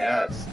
Yes.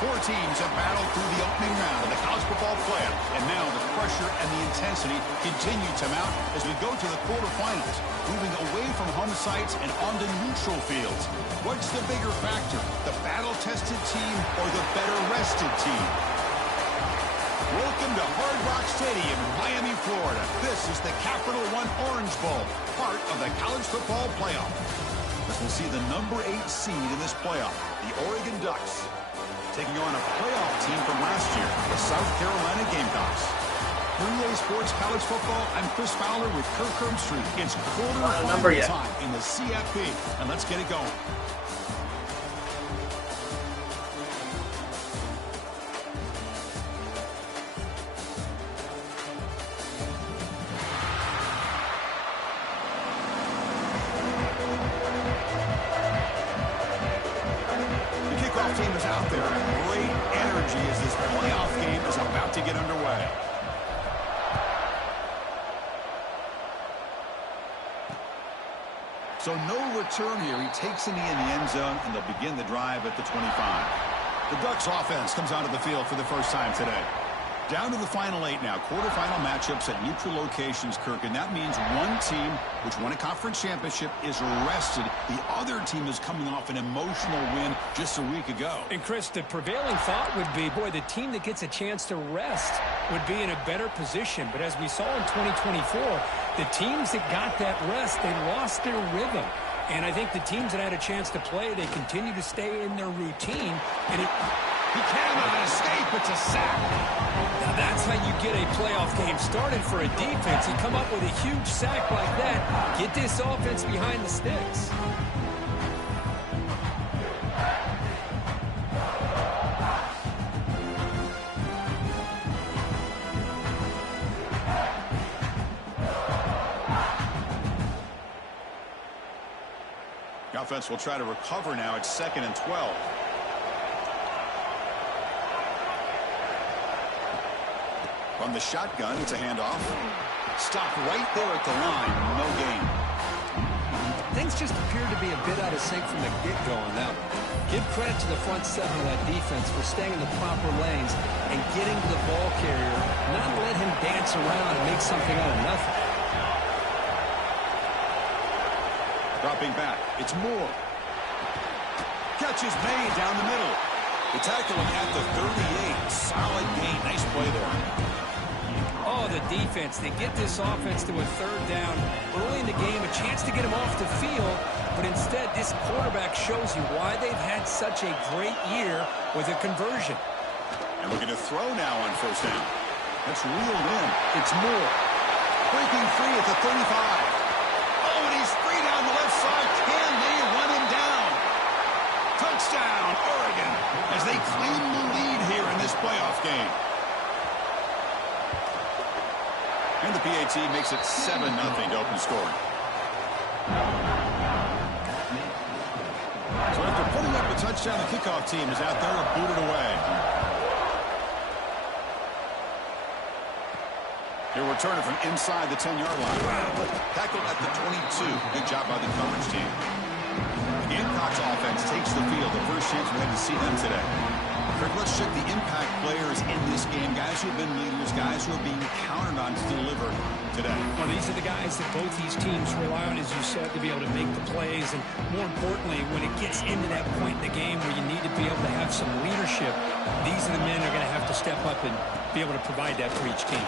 Four teams have battled through the opening round of the college football playoff, and now the pressure and the intensity continue to mount as we go to the quarterfinals, moving away from home sites and onto neutral fields. What's the bigger factor, the battle-tested team or the better-rested team? Welcome to Hard Rock Stadium in Miami, Florida. This is the Capital One Orange Bowl, part of the college football playoff. As we'll see the number 8 seed in this playoff, the Oregon Ducks, taking on a playoff team from last year, the South Carolina Gamecocks. For EA Sports College Football, I'm Chris Fowler with Kirk Herbstreit. It's quarterfinal time in the CFP, and let's get it going. Team is out there. Great energy as this playoff game is about to get underway. So no return here. He takes it in the end zone, and they'll begin the drive at the 25. The Ducks offense comes onto the field for the first time today. Down to the final 8 now. Quarterfinal matchups at neutral locations, Kirk, and that means one team, which won a conference championship, is rested. The other team is coming off an emotional win just a week ago. And, Chris, the prevailing thought would be, boy, the team that gets a chance to rest would be in a better position. But as we saw in 2024, the teams that got that rest, they lost their rhythm. And I think the teams that had a chance to play, they continue to stay in their routine. And he cannot escape. It's a sack. Now that's how you get a playoff game started for a defense. You come up with a huge sack like that, get this offense behind the sticks. The offense will try to recover now. It's 2nd and 12. From the shotgun, it's a handoff. Stopped right there at the line. No gain. Things just appear to be a bit out of sync from the get-go on that one. Give credit to the front seven of that defense for staying in the proper lanes and getting to the ball carrier, not let him dance around and make something out of nothing. Dropping back, it's Moore. Catch is made down the middle. They tackle him at the 38. Solid gain. Nice play there. Oh, the defense. They get this offense to a 3rd down early in the game, a chance to get him off the field, but instead this quarterback shows you why they've had such a great year with a conversion. And looking to throw now on 1st down. That's reeled in. It's Moore. Breaking free at the 35. Oh, and he's free down the left side. Can they run him down? Touchdown, Oregon, as they claim the lead here in this playoff game. And the PAT makes it 7-0 to open scoring. So after putting up a touchdown, the kickoff team is out there to boot it away. He'll return it from inside the 10-yard line. Tackled at the 22. Good job by the coverage team. The Gamecocks offense takes the field. The first chance we had to see them today. Kirk, let's check the impact players in this game, guys guys who have been leaders, guys who are being counted on to deliver today. Well, these are the guys that both these teams rely on, as you said, to be able to make the plays. And more importantly, when it gets into that point in the game where you need to be able to have some leadership, these are the men that are going to have to step up and be able to provide that for each team.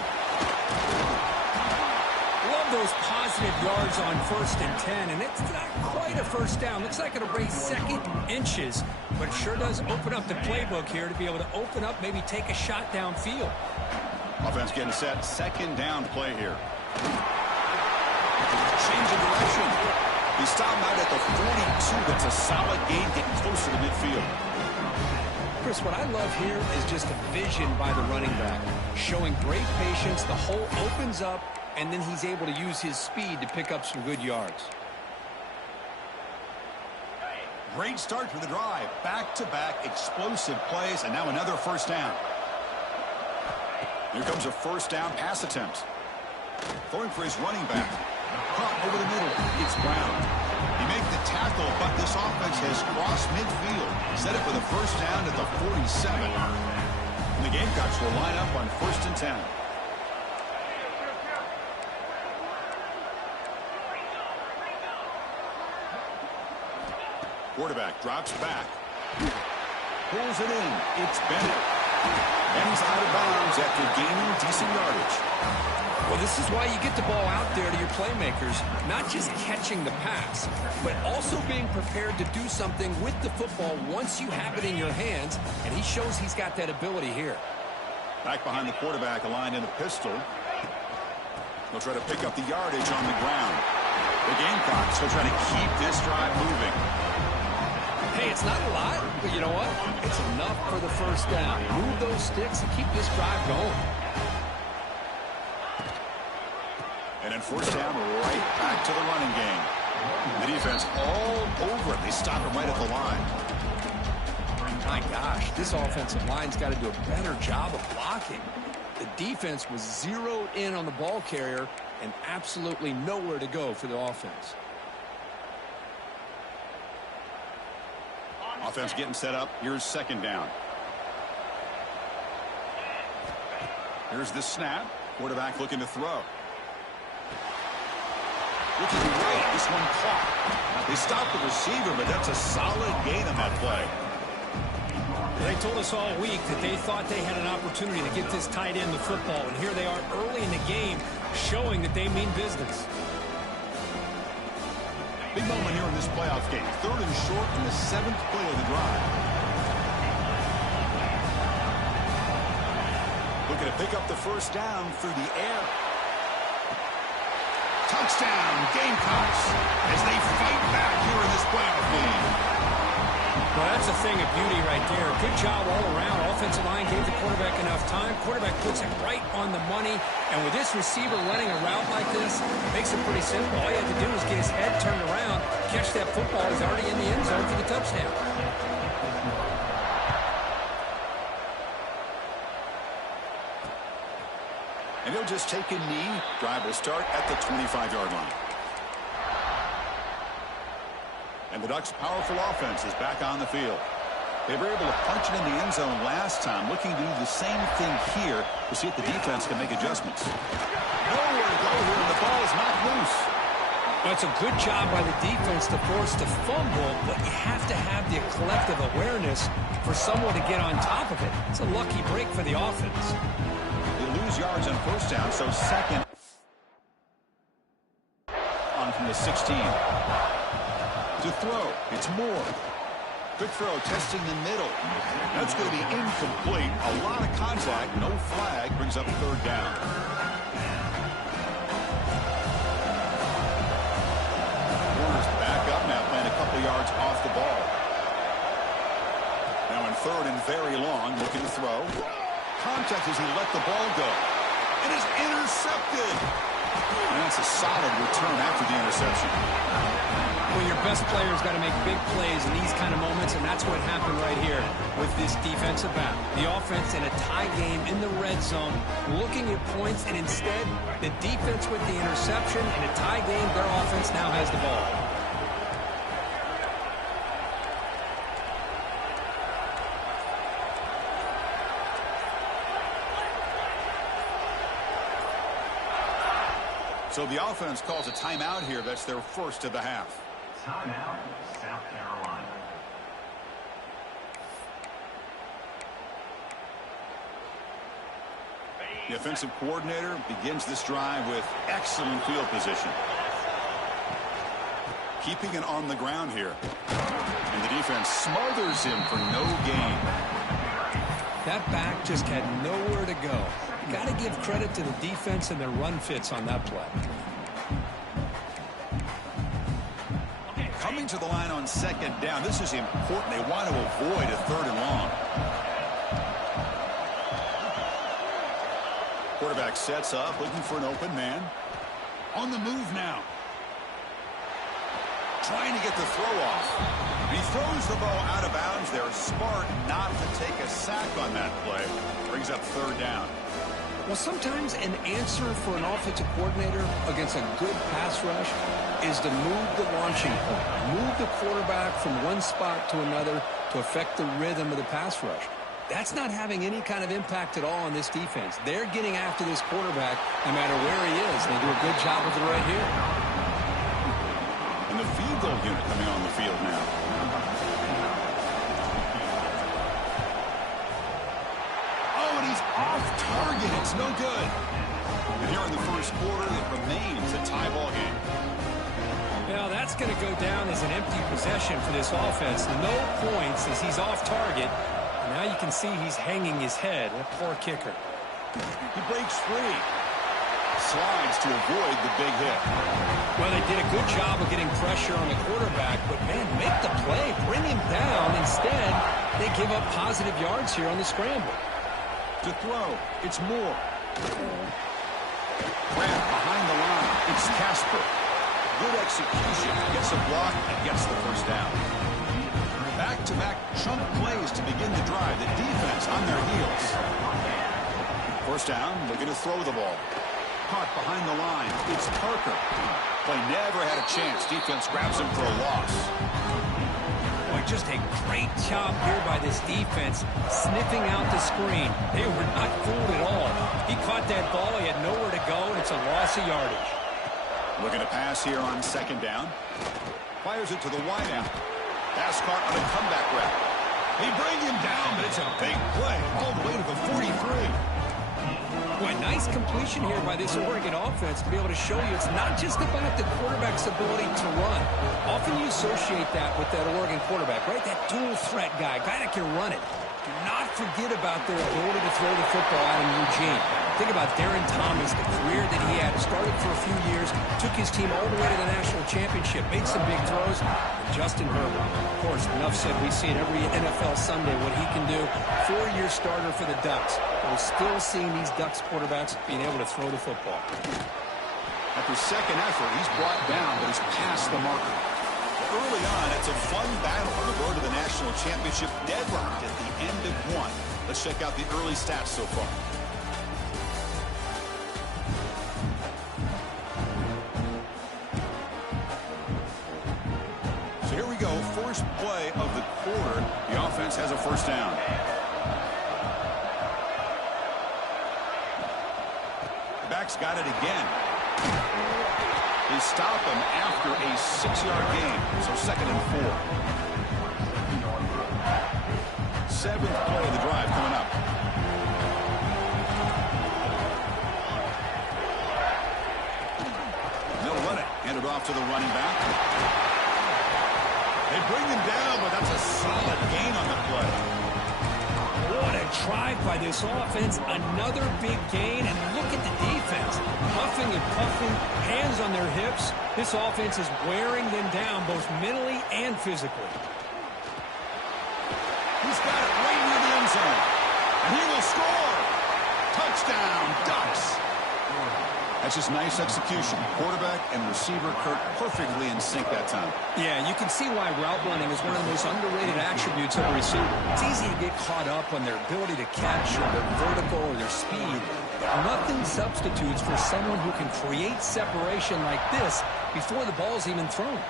Love those positive yards on 1st and 10, and it's not quite a first down. Looks like it'll bring 2nd inches, but it sure does open up the playbook here to be able to open up, maybe take a shot downfield. Offense getting set. 2nd down play here. Change of direction. He stopped out at the 42. That's a solid gain, getting closer to midfield. Chris, what I love here is just a vision by the running back, showing great patience. The hole opens up, and then he's able to use his speed to pick up some good yards. Great start to the drive. Back-to-back explosive plays, and now another first down. Here comes a first down pass attempt. Throwing for his running back. Caught over the middle. It's Brown. He makes the tackle, but this offense has crossed midfield. Set it for the first down at the 47. And the Gamecocks will line up on 1st and 10. Quarterback drops back. Pulls it in. It's Bennett. And he's out of bounds after gaining decent yardage. Well, this is why you get the ball out there to your playmakers, not just catching the pass, but also being prepared to do something with the football once you have it in your hands, and he shows he's got that ability here. Back behind the quarterback, aligned in a pistol. He'll try to pick up the yardage on the ground. The Gamecocks will try to keep this drive moving. Hey, it's not a lot, but you know what? It's enough for the first down. Move those sticks and keep this drive going. And then first down, right back to the running game. The defense all over it. They stop him right at the line. My gosh, this offensive line's got to do a better job of blocking. The defense was zeroed in on the ball carrier and absolutely nowhere to go for the offense. Offense getting set up. Here's 2nd down. Here's the snap. Quarterback looking to throw. Looking right. This one caught. They stopped the receiver, but that's a solid gain on that play. They told us all week that they thought they had an opportunity to get this tight end the football, and here they are early in the game showing that they mean business. Big moment here in this playoff game. 3rd and short in the 7th play of the drive. Looking to pick up the first down through the air. Touchdown, Gamecocks, as they fight back here in this playoff game. Well, that's a thing of beauty right there. Good job all around. Offensive line gave the quarterback enough time. Quarterback puts it right on the money. And with this receiver running a route like this, it makes it pretty simple. All he had to do was get his head turned around, catch that football. He's already in the end zone for the touchdown. And he'll just take a knee. Drive will start at the 25-yard line. And the Ducks' powerful offense is back on the field. They were able to punch it in the end zone last time, looking to do the same thing here to see if the defense can make adjustments. Nowhere to go here, and the ball is not loose. That's a good job by the defense to force the fumble, but you have to have the collective awareness for someone to get on top of it. It's a lucky break for the offense. They lose yards on first down, so 2nd on from the 16. To throw, it's Moore. Quick throw, testing the middle. That's going to be incomplete. A lot of contact, no flag, brings up 3rd down. Warner's back up now, playing a couple yards off the ball. Now in 3rd and very long, looking to throw. Contact as he let the ball go. It is intercepted. And that's a solid return after the interception. Well, your best player's got to make big plays in these kind of moments, and that's what happened right here with this defensive back. The offense in a tie game in the red zone, looking at points, and instead, the defense with the interception. In a tie game, their offense now has the ball. So the offense calls a timeout here. That's their first of the half. Timeout, South Carolina. The offensive coordinator begins this drive with excellent field position. Keeping it on the ground here. And the defense smothers him for no gain. That back just had nowhere to go. You got to give credit to the defense and their run fits on that play. Coming to the line on second down. This is important. They want to avoid a third and long. Quarterback sets up, looking for an open man. On the move now. Trying to get the throw off. He throws the ball out of bounds there. Smart not to take a sack on that play. Brings up third down. Well, sometimes an answer for an offensive coordinator against a good pass rush is to move the launching point. Move the quarterback from one spot to another to affect the rhythm of the pass rush. That's not having any kind of impact at all on this defense. They're getting after this quarterback no matter where he is. They do a good job of it right here. And the field goal unit coming on the field now. Oh, and he's off target. It's no good. And here in the first quarter, it remains a tie ball game. Well, that's going to go down as an empty possession for this offense. No points as he's off target. And now you can see he's hanging his head. A poor kicker. He breaks free. Slides to avoid the big hit. Well, they did a good job of getting pressure on the quarterback, but, man, make the play. Bring him down. Instead, they give up positive yards here on the scramble. To throw, it's Moore. Grant behind the line. It's Casper. Good execution. Gets a block and gets the first down. Back-to-back chunk plays to begin the drive. The defense on their heels. First down, looking to throw the ball. Caught behind the line. It's Parker. Play never had a chance. Defense grabs him for a loss. Boy, just a great job here by this defense, sniffing out the screen. They were not fooled at all. He caught that ball. He had nowhere to go, and it's a loss of yardage. Looking to pass here on second down. Fires it to the wideout. Pass caught on a comeback route. They bring him down, but it's a big play all the way to the 43. Boy, nice completion here by this Oregon offense to be able to show you it's not just about the quarterback's ability to run. Often you associate that with that Oregon quarterback, right? That dual threat guy that can run it. Do not forget about their ability to throw the football out in Eugene. Think about Darren Thomas, the career that he had. Started for a few years, took his team all the way to the national championship, made some big throws. And Justin Herbert, of course, enough said, we see it every NFL Sunday what he can do. 4-year starter for the Ducks. We're still seeing these Ducks quarterbacks being able to throw the football. After second effort, he's brought down, but he's past the marker. Early on, it's a fun battle on the road to the national championship, deadlocked at the end of one. Let's check out the early stats so far. So here we go, first play of the quarter. The offense has a first down. Back's got it again. They stop him after a 6-yard gain, so second and 4. 7th play of the drive coming up. They'll run it. Hand it off to the running back. They bring him down, but that's a solid gain on the play. What a drive by this offense. Another big gain, and look at the defense. Huffing and puffing, hands on their hips. This offense is wearing them down both mentally and physically. He's got it right near the end zone. And he will score. Touchdown, Ducks. That's just nice execution. Quarterback and receiver Kirk perfectly in sync that time. Yeah, you can see why route running is one of the most underrated attributes of a receiver. It's easy to get caught up on their ability to catch or their vertical or their speed. But nothing substitutes for someone who can create separation like this before the ball's even thrown.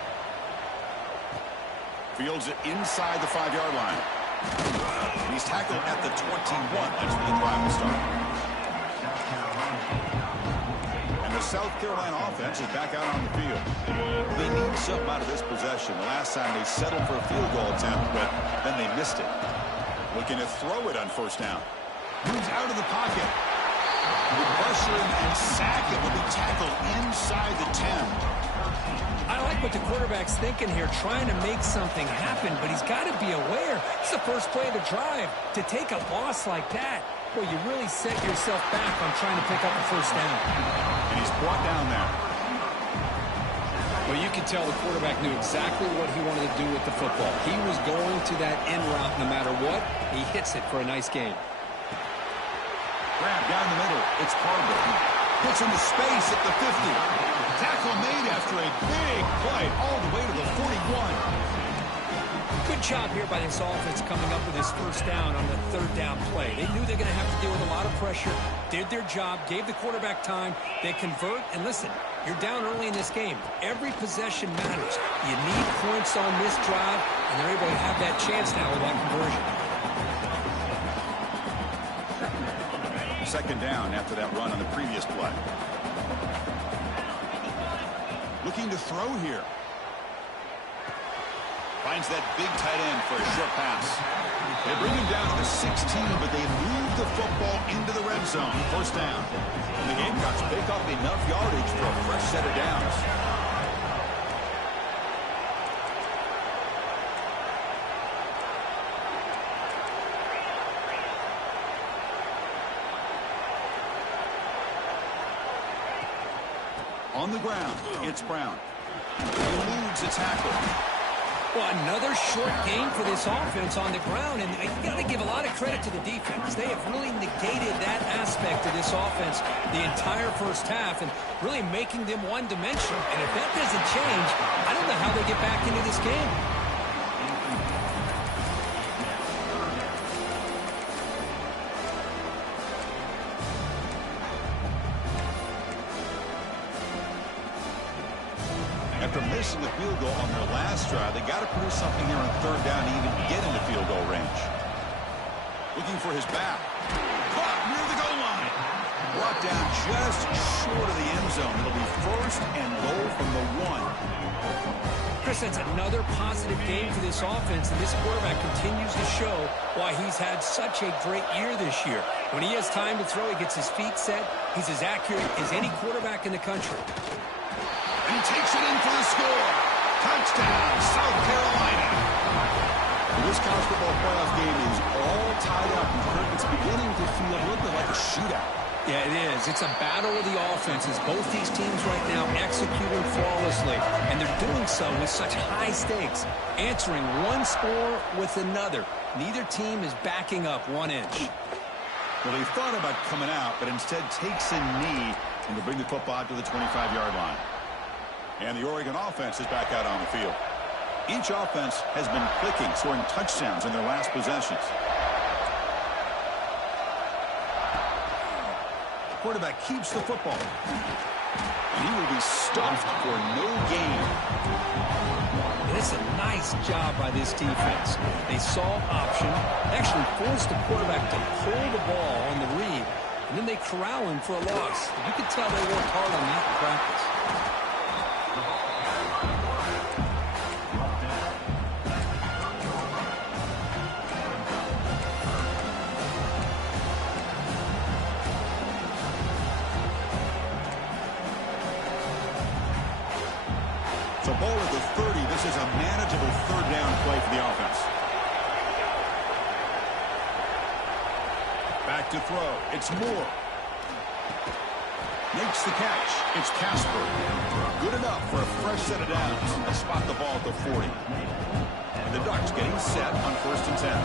Fields it inside the 5-yard line. And he's tackled at the 21. That's where the drive will start. And the South Carolina offense is back out on the field. They need something out of this possession. The last time they settled for a field goal attempt, but then they missed it. Looking to throw it on first down. Moves out of the pocket. With pressure and sack, it will be tackled inside the 10. I like what the quarterback's thinking here, trying to make something happen, but he's got to be aware. It's the first play of the drive. To take a loss like that, well, you really set yourself back on trying to pick up a first down. And he's brought down there. Well, you can tell the quarterback knew exactly what he wanted to do with the football. He was going to that end route no matter what. He hits it for a nice gain. Grab down the middle. It's Harbaugh. Puts into space at the 50. Tackle made after a big play all the way to the 41. Good job here by this offense coming up with his first down on the third down play. They knew they're going to have to deal with a lot of pressure, did their job, gave the quarterback time. They convert, and listen, you're down early in this game. Every possession matters. You need points on this drive, and they're able to have that chance now with that conversion. Second down after that run on the previous play. Looking to throw here. Finds that big tight end for a short pass. They bring him down to the 16, but they move the football into the red zone. First down. And the Gamecocks pick up enough yardage for a fresh set of downs. On the ground, it's Brown. Eludes a tackle. Well, another short game for this offense on the ground, and you got to give a lot of credit to the defense. They have really negated that aspect of this offense the entire first half and really making them one-dimensional. And if that doesn't change, I don't know how they get back into this game. After missing the field goal on their last drive, they got to produce something here on third down to even get into field goal range. Looking for his back. Caught near the goal line. Brought down just short of the end zone. It'll be first and goal from the 1. Chris, that's another positive game for this offense, and this quarterback continues to show why he's had such a great year this year. When he has time to throw, he gets his feet set. He's as accurate as any quarterback in the country. And he takes it in for the score. Touchdown, South Carolina. This college football playoff game is all tied up. It's beginning to feel a little bit like a shootout. Yeah, it is. It's a battle of the offenses. Both these teams right now executing flawlessly, and they're doing so with such high stakes, answering one score with another. Neither team is backing up 1 inch. Well, he thought about coming out, but instead takes a knee and will bring the football out to the 25-yard line. And the Oregon offense is back out on the field. Each offense has been clicking, scoring touchdowns in their last possessions. The quarterback keeps the football. And he will be stuffed for no gain. And it's a nice job by this defense. They saw option, actually forced the quarterback to pull the ball on the read, and then they corral him for a loss. You could tell they worked hard on that in practice. So ball at the 30. This is a manageable third down play for the offense. Back to throw. It's Moore. Makes the catch. It's Casper. Good enough for a fresh set of downs. They spot the ball at the 40. And the Ducks getting set on 1st and 10.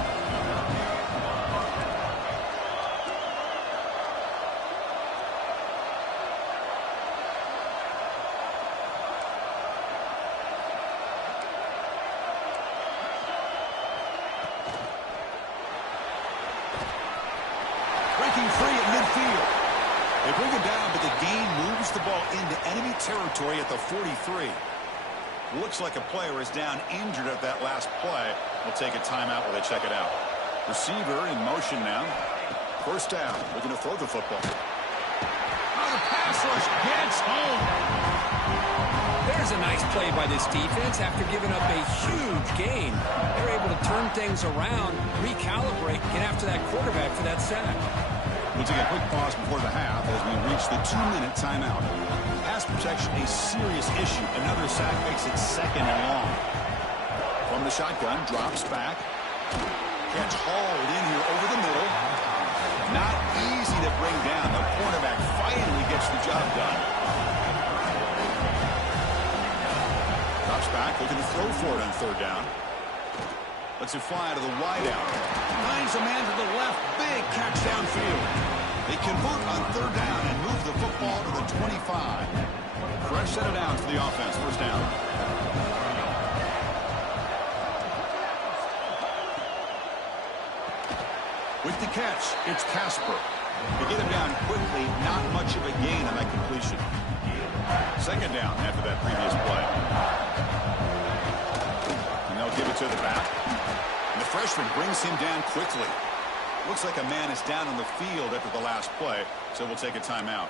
Breaking free at midfield. They bring him down, but the gain moves the ball into enemy territory at the 43. Looks like a player is down injured at that last play. We'll take a timeout while they check it out. Receiver in motion now. First down, looking to throw the football. Out of pass rush gets home. There's a nice play by this defense. After giving up a huge gain, they're able to turn things around, recalibrate, and get after that quarterback for that sack. We'll take a quick pause before the half as we reach the 2-minute timeout. Pass protection, a serious issue. Another sack makes it 2nd and long. From the shotgun, drops back. Catch hauled in here over the middle. Not easy to bring down. The cornerback finally gets the job done. Drops back, looking to throw for it on 3rd down. Lets it fly to the wideout. Finds a man to the left. Big catch downfield. They convert on 3rd down and move the football to the 25. Fresh set of downs for the offense. 1st down. With the catch, it's Casper. To get him down quickly, not much of a gain on that completion. 2nd down after that previous play. And they'll give it to the back. And the freshman brings him down quickly. Looks like a man is down on the field after the last play, so we'll take a timeout.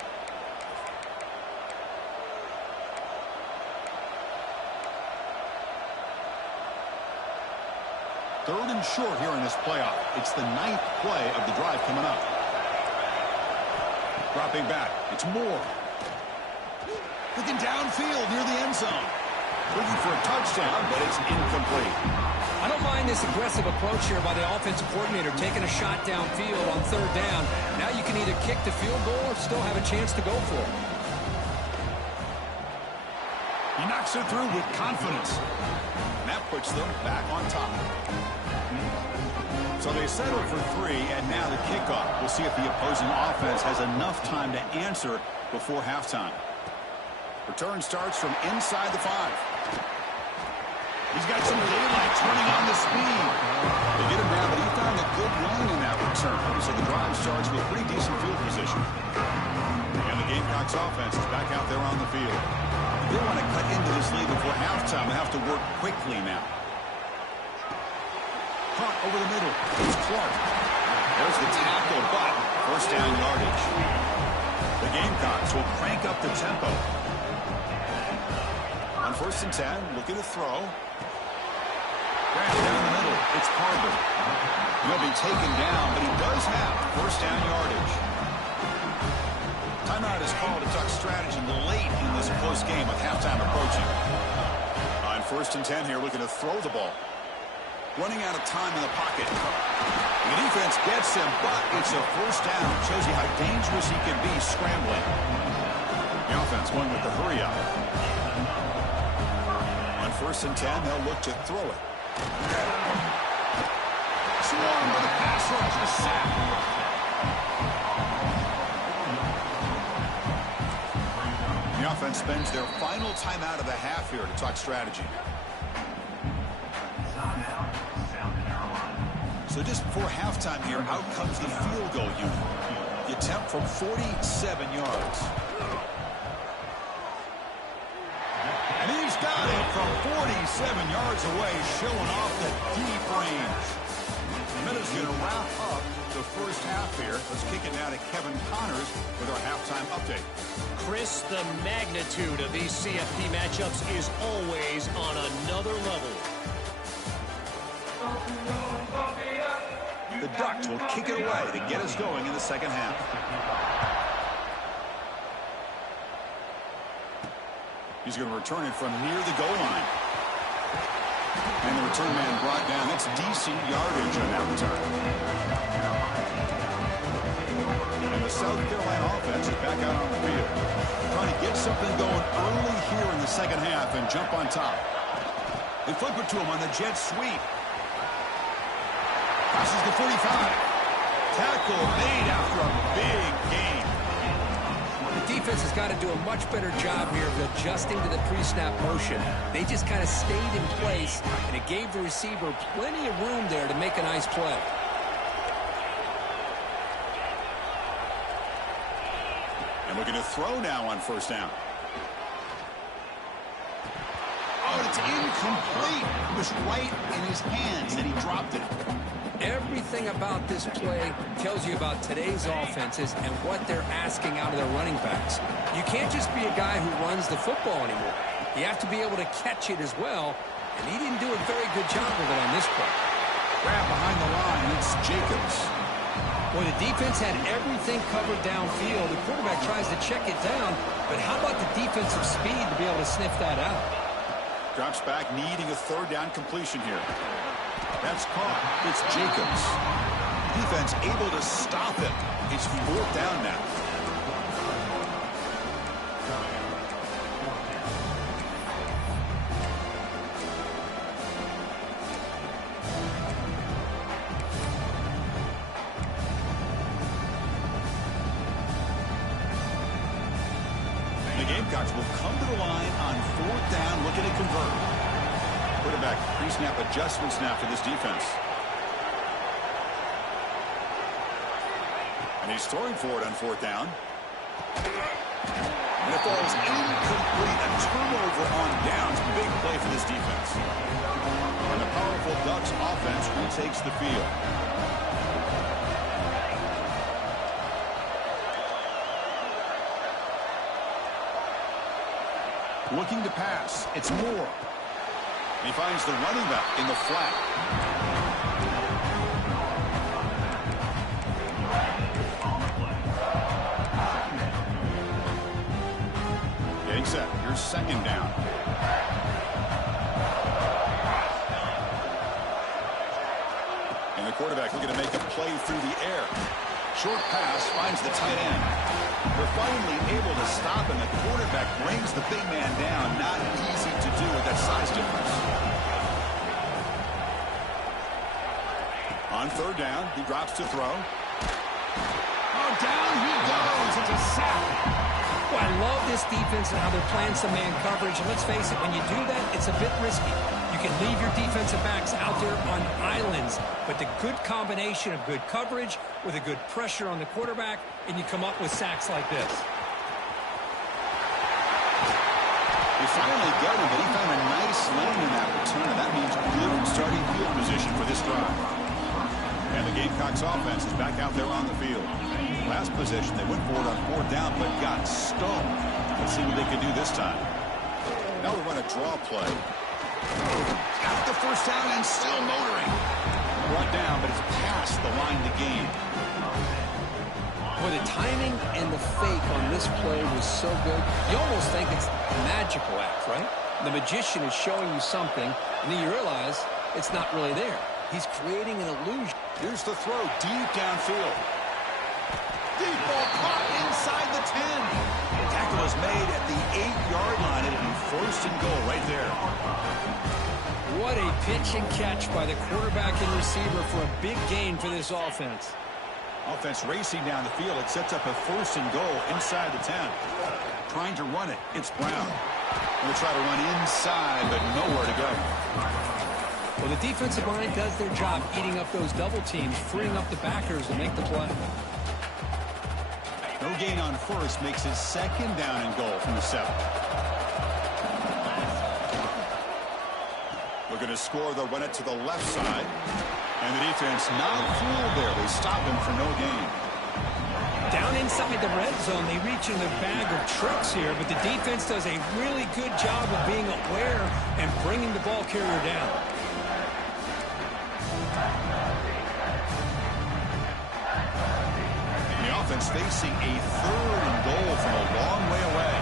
Third and short here in this playoff. It's the 9th play of the drive coming up. Dropping back. It's Moore. Looking downfield near the end zone. Looking for a touchdown, but it's incomplete. I don't mind this aggressive approach here by the offensive coordinator, taking a shot downfield on 3rd down. Now you can either kick the field goal or still have a chance to go for it. He knocks it through with confidence. And that puts them back on top. So they settle for 3, and now the kickoff. We'll see if the opposing offense has enough time to answer before halftime. Return starts from inside the 5. He's got some daylight turning on the speed. They get him down, but he found a good line in that return. So the drive starts with pretty decent field position. And the Gamecocks offense is back out there on the field. They want to cut into this lead before halftime. They have to work quickly now. Caught over the middle. It's Clark. There's the tackle, but 1st down yardage. The Gamecocks will crank up the tempo. On 1st and 10, looking to throw. Grant down the middle. It's Carter. He'll be taken down, but he does have 1st down yardage. Timeout is called to talk strategy late in this close game with halftime approaching. On 1st and 10 here, looking to throw the ball. Running out of time in the pocket. The defense gets him, but it's a 1st down. Shows you how dangerous he can be scrambling. The offense going with the hurry up. On 1st and 10, they'll look to throw it. Swarmed by the pass rush, a sack. The offense spends their final timeout of the half here to talk strategy. So just before halftime here, out comes the field goal unit. The attempt from 47 yards. And he's got it from 47 yards away, showing off the deep range. The minute's going to wrap up the 1st half here. Let's kick it now to Kevin Connors with our halftime update. Chris, the magnitude of these CFP matchups is always on another level. The Ducks will kick it away to get us going in the 2nd half. He's going to return it from near the goal line. And the return man brought down. That's decent yardage on that return. And the South Carolina offense is back out on the field. Trying to get something going early here in the 2nd half and jump on top. They flip it to him on the jet sweep. Passes the 45. Tackle made after a big gain. The defense has got to do a much better job here of adjusting to the pre-snap motion. They just kind of stayed in place, and it gave the receiver plenty of room there to make a nice play. And looking to throw now on 1st down. Oh, it's incomplete. It was right in his hands, and he dropped it. Everything about this play tells you about today's offenses and what they're asking out of their running backs. You can't just be a guy who runs the football anymore. You have to be able to catch it as well, and he didn't do a very good job of it on this play. Grab behind the line, it's Jacobs. Boy, the defense had everything covered downfield. The quarterback tries to check it down, but how about the defensive speed to be able to sniff that out? Drops back, needing a third down completion here. That's caught. It's Jacobs. Defense able to stop him. It's fourth down now. The Gamecocks will come to the line on fourth down, looking to convert. Quarterback pre-snap adjustments now for this defense. And he's throwing for it on fourth down. And it falls incomplete. A turnover on downs. Big play for this defense. And the powerful Ducks offense retakes the field. Looking to pass. It's Moore. He finds the running back in the flat. Getting set. Here's second down. And the quarterback looking to make a play through the air. Short pass finds the tight end. They're finally able to stop him. The quarterback brings the big man down. Not easy to do with that size difference. On third down, he drops to throw. Oh, down he goes. It's a sack. Well, I love this defense and how they're playing some man coverage. And let's face it, when you do that, it's a bit risky. You can leave your defensive backs out there on islands, but the good combination of good coverage with a good pressure on the quarterback, and you come up with sacks like this. He finally got him, but he found a nice lane in that return, and that means good starting field position for this drive. And the Gamecocks offense is back out there on the field. Last possession, they went for it on fourth down, but got stoned. Let's see what they can do this time. Now we run a draw play. Got the first down and still motoring. Brought down, but it's past the line to gain. Boy, the timing and the fake on this play was so good. You almost think it's a magical act, right? The magician is showing you something, and then you realize it's not really there. He's creating an illusion. Here's the throw deep downfield. Deep ball caught inside the 10. Tackle is made at the 8-yard line. It'll be first and goal right there. What a pitch and catch by the quarterback and receiver for a big gain for this offense. Offense racing down the field. It sets up a first and goal inside the 10. Trying to run it. It's Brown. Going to try to run inside, but nowhere to go. Well, the defensive line does their job eating up those double teams, freeing up the backers to make the play. No gain on first makes it second down and goal from the 7. Looking to score, they'll run it to the left side. And the defense not fooled there. They stop him for no gain. Down inside the red zone, they reach in the bag of tricks here, but the defense does a really good job of being aware and bringing the ball carrier down. The offense facing a third and goal from a long way away.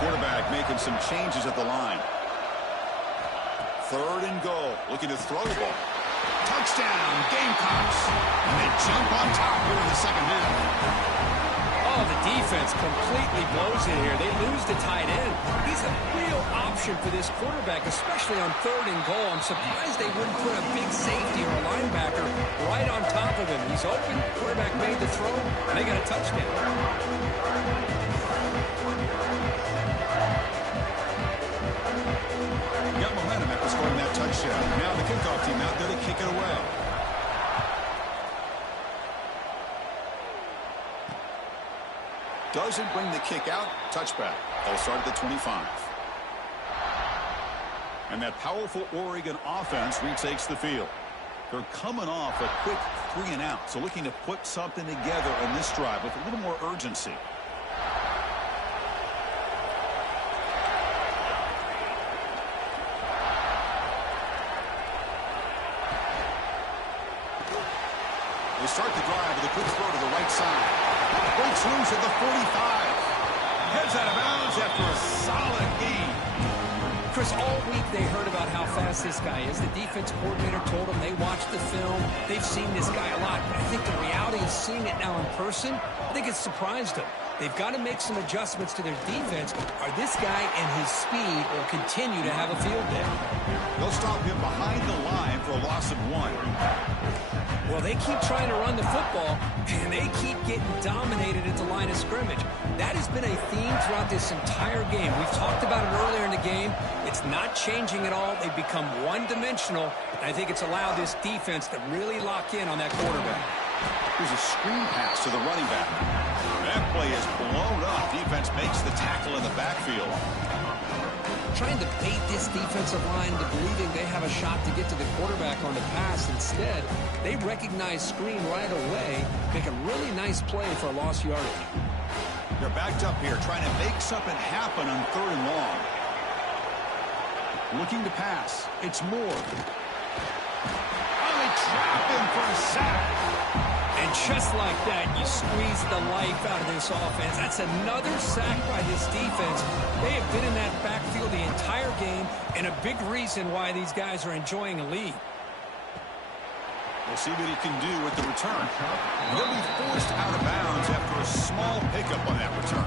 Quarterback making some changes at the line. Third and goal. Looking to throw the ball. Touchdown, Gamecocks. And they jump on top here in the second half. Oh, the defense completely blows it here. They lose the tight end. He's a real option for this quarterback, especially on third and goal. I'm surprised they wouldn't put a big safety or a linebacker right on top of him. He's open. Quarterback made the throw, and they got a touchdown. Got momentum after scoring that touchdown. Now the kickoff team out there to kick it away. Doesn't bring the kick out. Touchback. They'll start at the 25. And that powerful Oregon offense retakes the field. They're coming off a quick 3-and-out, so looking to put something together in this drive with a little more urgency. They start the drive with a quick throw to the right side. Breaks loose at the 45. Heads out of bounds after a solid gain. Chris, all week they heard about how fast this guy is. The defense coordinator told them they watched the film. They've seen this guy a lot. But I think the reality is seeing it now in person, I think it's surprised them. They've got to make some adjustments to their defense, or this guy and his speed will continue to have a field day. They'll stop him behind the line for a loss of 1. Well, they keep trying to run the football, and they keep getting dominated at the line of scrimmage. That has been a theme throughout this entire game. We've talked about it earlier in the game. It's not changing at all. They've become one-dimensional, and I think it's allowed this defense to really lock in on that quarterback. Here's a screen pass to the running back. That play is blown up. Defense makes the tackle in the backfield. Trying to bait this defensive line into believing they have a shot to get to the quarterback on the pass. Instead, they recognize screen right away, make a really nice play for a lost yardage. They're backed up here, trying to make something happen on 3rd and long. Looking to pass. It's Moore. Oh, they trap him for a sack. And just like that, you squeeze the life out of this offense. That's another sack by this defense. They have been in that backfield the entire game, and a big reason why these guys are enjoying a lead. We'll see what he can do with the return. They'll be forced out of bounds after a small pickup on that return.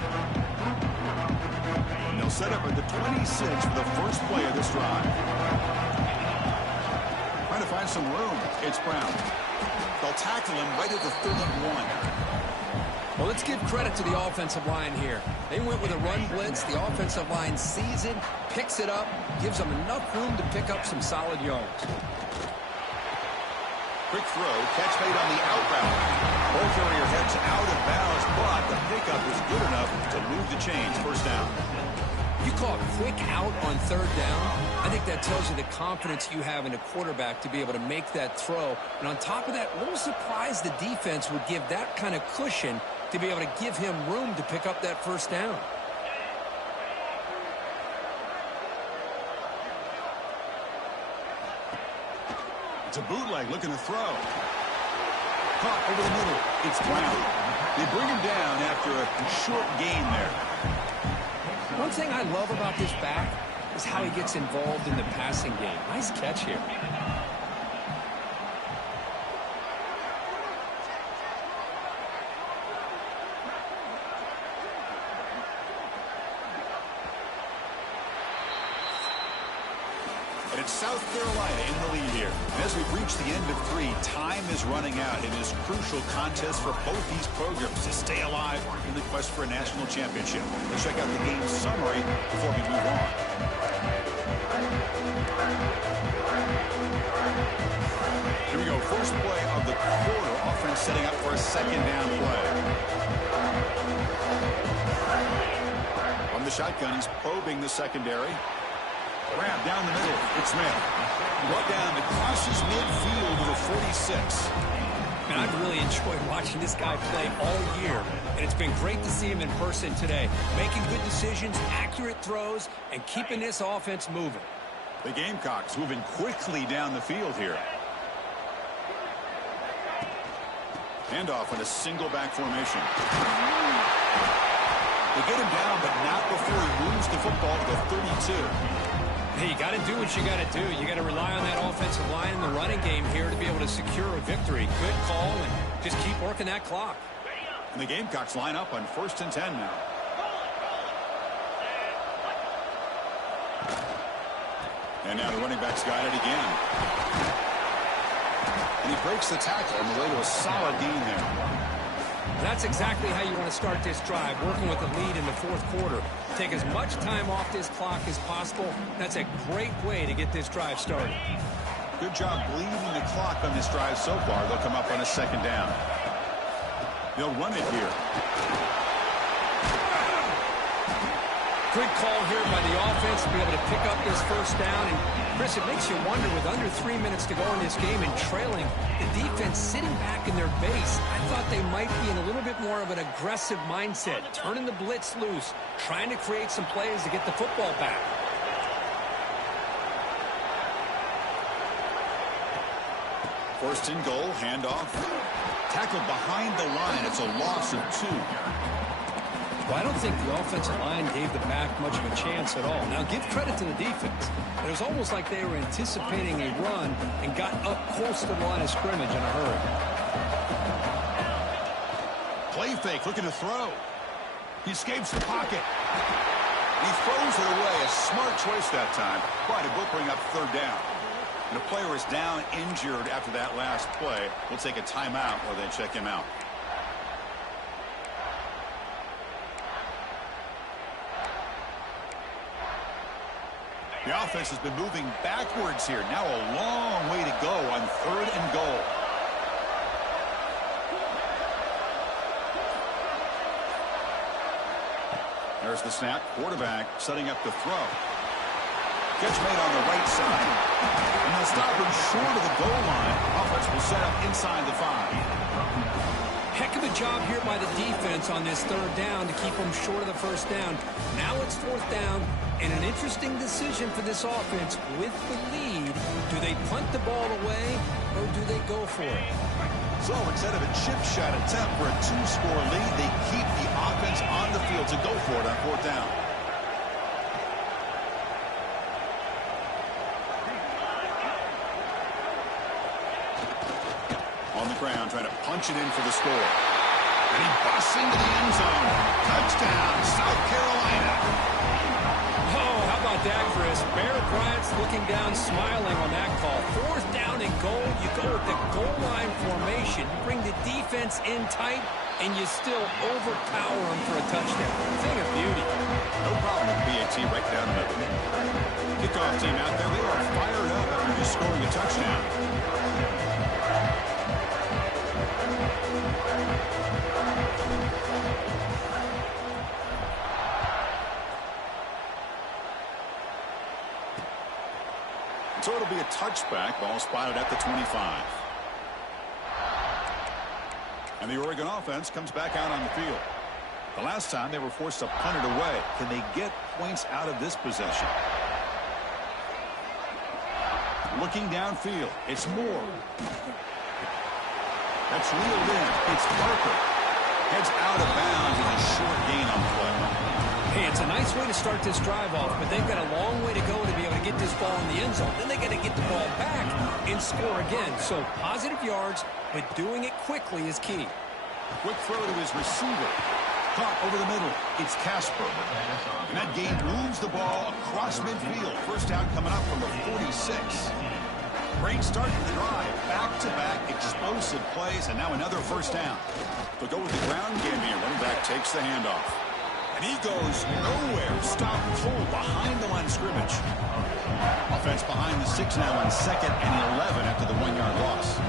And they'll set up at the 26 for the first play of this drive. Trying to find some room. It's Brown. They'll tackle him right at the 31. Well, let's give credit to the offensive line here. They went with a run blitz. The offensive line sees it, picks it up, gives them enough room to pick up some solid yards. Quick throw, catch made on the out route. Ball carrier heads out of bounds, but the pickup is good enough to move the chains. First down. You call it quick out on 3rd down. I think that tells you the confidence you have in a quarterback to be able to make that throw. And on top of that, a little surprised the defense would give that kind of cushion to be able to give him room to pick up that first down. It's a bootleg looking to throw. Caught over the middle. It's Brown. They bring him down after a short gain there. One thing I love about this back is how he gets involved in the passing game. Nice catch here. And it's South Carolina in the lead here. And as we've reached the end of 3, time is running out in this crucial contest for both these programs to stay alive in the quest for a national championship. Let's check out the game summary before we move on. Here we go. First play of the quarter. Offense setting up for a 2nd down play. From the shotgun, he's probing the secondary. Grab down the middle. It's Smith. Brought down to crosses midfield to the 46. And I've really enjoyed watching this guy play all year. And it's been great to see him in person today. Making good decisions, accurate throws, and keeping this offense moving. The Gamecocks moving quickly down the field here. Handoff in a single back formation. They get him down, but not before he moves the football to the 32. Hey, you got to do what you got to do. You got to rely on that offensive line in the running game here to be able to secure a victory. Good call, and just keep working that clock. And the Gamecocks line up on 1st and 10 now. And now the running back's got it again. And he breaks the tackle on the way to a solid gain there. That's exactly how you want to start this drive, working with the lead in the 4th quarter. Take as much time off this clock as possible. That's a great way to get this drive started. Good job bleeding the clock on this drive so far. They'll come up on a 2nd down. They'll run it here. Good call here by the offense to be able to pick up this first down. And, Chris, it makes you wonder, with under 3 minutes to go in this game and trailing, the defense sitting back in their base. I thought they might be in a little bit more of an aggressive mindset, turning the blitz loose, trying to create some plays to get the football back. First and goal, handoff. Tackled behind the line. It's a loss of 2. Well, I don't think the offensive line gave the back much of a chance at all. Now, give credit to the defense. It was almost like they were anticipating a run and got up close to the line of scrimmage in a hurry. Play fake, looking to throw. He escapes the pocket. He throws it away. A smart choice that time. But it will bring up third down. And the player is down injured after that last play. We'll take a timeout while they check him out. The offense has been moving backwards here. Now a long way to go on third and goal. There's the snap. Quarterback setting up the throw. Catch made on the right side. And they'll stop him short of the goal line. Offense will set up inside the 5. Heck of a job here by the defense on this third down to keep them short of the first down. Now it's fourth down, and an interesting decision for this offense with the lead. Do they punt the ball away, or do they go for it? So instead of a chip shot attempt for a 2-score lead, they keep the offense on the field to go for it on fourth down. On the ground, trying to punch it in for the score. And he busts into the end zone. Touchdown, South Carolina. Oh, how about that, Chris? Barrett Bryant's looking down, smiling on that call. Fourth down and goal. You go with the goal line formation. You bring the defense in tight, and you still overpower them for a touchdown. Thing of beauty. No problem with BAT right down the middle. Kickoff team out there. They are fired up after just scoring a touchdown. So it'll be a touchback. Ball spotted at the 25. And the Oregon offense comes back out on the field. The last time they were forced to punt it away. Can they get points out of this possession? Looking downfield. It's Moore. That's reeled in. It's Parker. Heads out of bounds and a short gain on the play. Hey, it's a nice way to start this drive off, but they've got a long way to go to be able to get this ball in the end zone. Then they got to get the ball back and score again. So positive yards, but doing it quickly is key. Quick throw to his receiver. Caught over the middle. It's Casper. And that gain moves the ball across midfield. First down coming up from the 46. Great start to the drive. Back-to-back explosive plays, and now another first down. They'll go with the ground game here. Running back takes the handoff. And he goes nowhere. Stop cold behind the line of scrimmage. Offense behind the 6 now on 2nd and 11 after the 1-yard loss.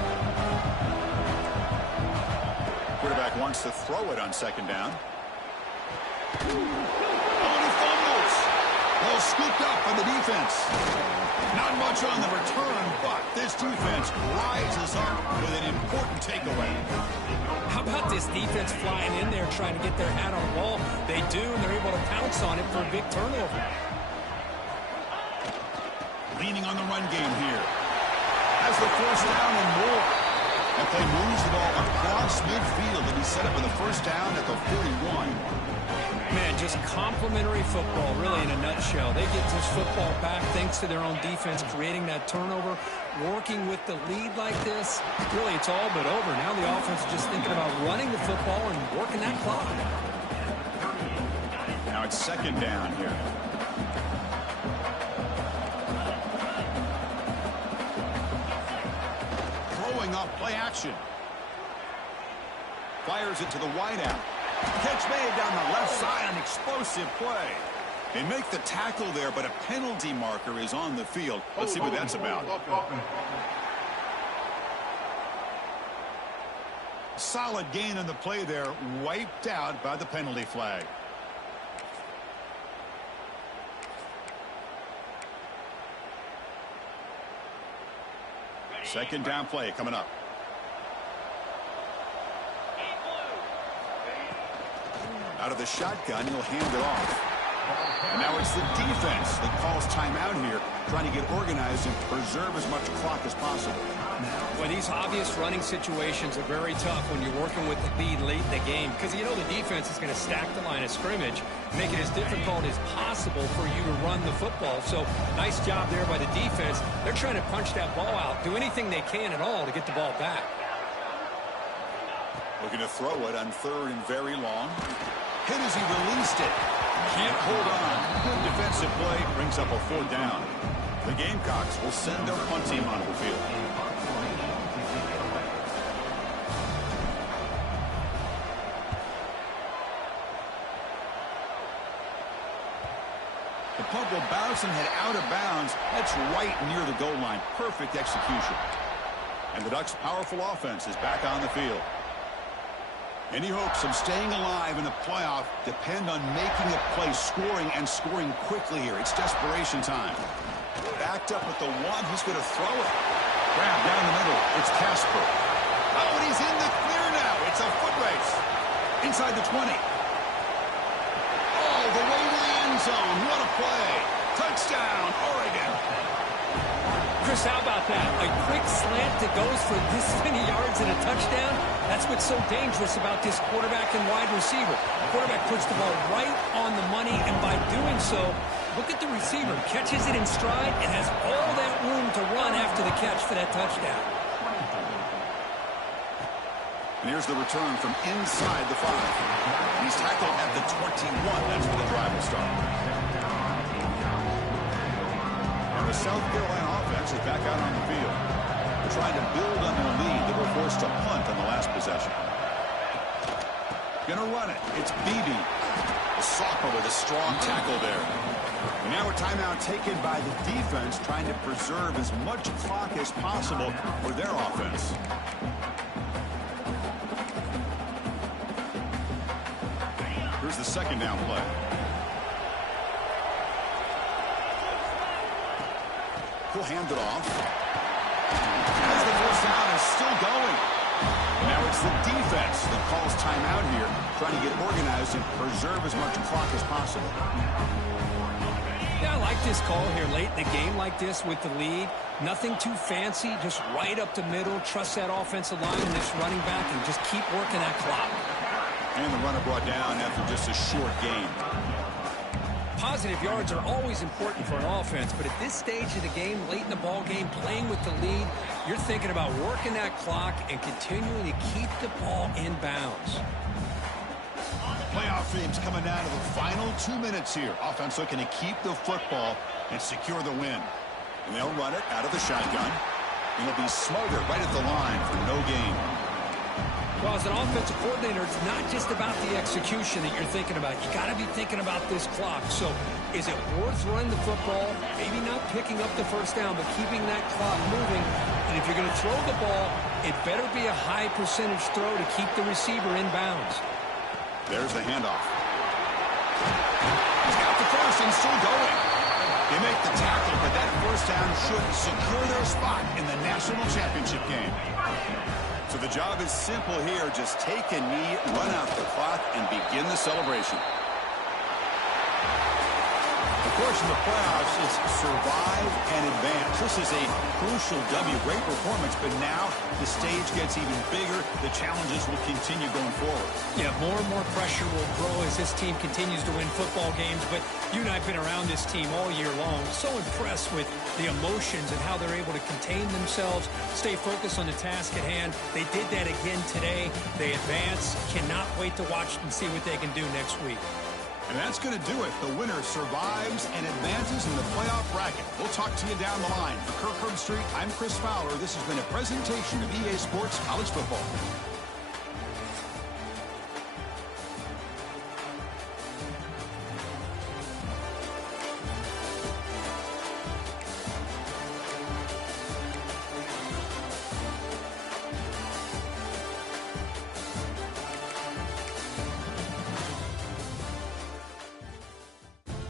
Quarterback wants to throw it on 2nd down. Oh, and he fumbles. Well, scooped up by the defense. Not much on the return, but this defense rises up with an important takeaway. How about this defense flying in there trying to get their hat on the ball? They do, and they're able to pounce on it for a big turnover. Leaning on the run game here. Has the first down and more. That play moves the ball across midfield, and he's set up with the first down at the 41. Man, just complimentary football, really, in a nutshell. They get this football back thanks to their own defense, creating that turnover, working with the lead like this. Really, it's all but over. Now the offense is just thinking about running the football and working that clock. Now it's 2nd down here. Throwing off play action. Fires it to the wideout. Catch made down the left side, an explosive play. They make the tackle there, but a penalty marker is on the field. Let's see what that's about. Solid gain on the play there, wiped out by the penalty flag. Second down play coming up. Out of the shotgun, he'll hand it off. And now it's the defense that calls timeout here, trying to get organized and preserve as much clock as possible. Well, these obvious running situations are very tough when you're working with the lead late in the game, because you know the defense is going to stack the line of scrimmage, make it as difficult as possible for you to run the football. So nice job there by the defense. They're trying to punch that ball out, do anything they can at all to get the ball back. Looking to throw it on third and very long. Hit as he released it. Can't hold on. Good defensive play brings up a 4th down. The Gamecocks will send their punt team onto the field. The punt will bounce and head out of bounds. That's right near the goal line. Perfect execution. And the Ducks' powerful offense is back on the field. Any hopes of staying alive in the playoff depend on making a play, scoring, and scoring quickly here. It's desperation time. Backed up with the one. He's going to throw it. Grab down the middle. It's Casper. Oh, and he's in the clear now. It's a foot race. Inside the 20. Oh, the way to the end zone. What a play. Touchdown, Oregon. Chris, how about that? A quick slant that goes for this many yards and a touchdown. That's what's so dangerous about this quarterback and wide receiver. The quarterback puts the ball right on the money, and by doing so, look at the receiver. Catches it in stride and has all that room to run after the catch for that touchdown. And here's the return from inside the 5. He's tackled at the 21. That's where the drive will start. And the South Carolina offense is back out on the field. They're trying to build on their lead. They were forced to punt on the last possession. Gonna run it. It's Beebe. The sophomore with a strong tackle there. And now a timeout taken by the defense, trying to preserve as much clock as possible for their offense. Here's the second down play. He'll hand it off. As the first down is still going. Now it's the defense that calls timeout here, trying to get organized and preserve as much clock as possible. Yeah, I like this call here late in the game like this with the lead. Nothing too fancy, just right up the middle. Trust that offensive line and this running back and just keep working that clock. And the runner brought down after just a short gain. Positive yards are always important for an offense, but at this stage of the game, late in the ball game, playing with the lead, you're thinking about working that clock and continuing to keep the ball in bounds. Playoff themes coming down to the final 2 minutes here. Offense looking to keep the football and secure the win. And they'll run it out of the shotgun. It'll be Smoger right at the line for no gain. Well, as an offensive coordinator, it's not just about the execution that you're thinking about. You got to be thinking about this clock. So is it worth running the football? Maybe not picking up the first down, but keeping that clock moving. And if you're going to throw the ball, it better be a high percentage throw to keep the receiver in bounds. There's the handoff. He's got the first and still going. They make the tackle, but that first down should secure their spot in the national championship game. So the job is simple here. Just take a knee, run out the clock, and begin the celebration. Of course, in the playoffs, it's survive and advance. This is a crucial W. Great performance, but now the stage gets even bigger. The challenges will continue going forward. Yeah, more and more pressure will grow as this team continues to win football games. But you and I have been around this team all year long. So impressed with the emotions and how they're able to contain themselves, stay focused on the task at hand. They did that again today. They advance. Cannot wait to watch and see what they can do next week. And that's going to do it. The winner survives and advances in the playoff bracket. We'll talk to you down the line. For Kirk Herbstreit, I'm Chris Fowler. This has been a presentation of EA Sports College Football.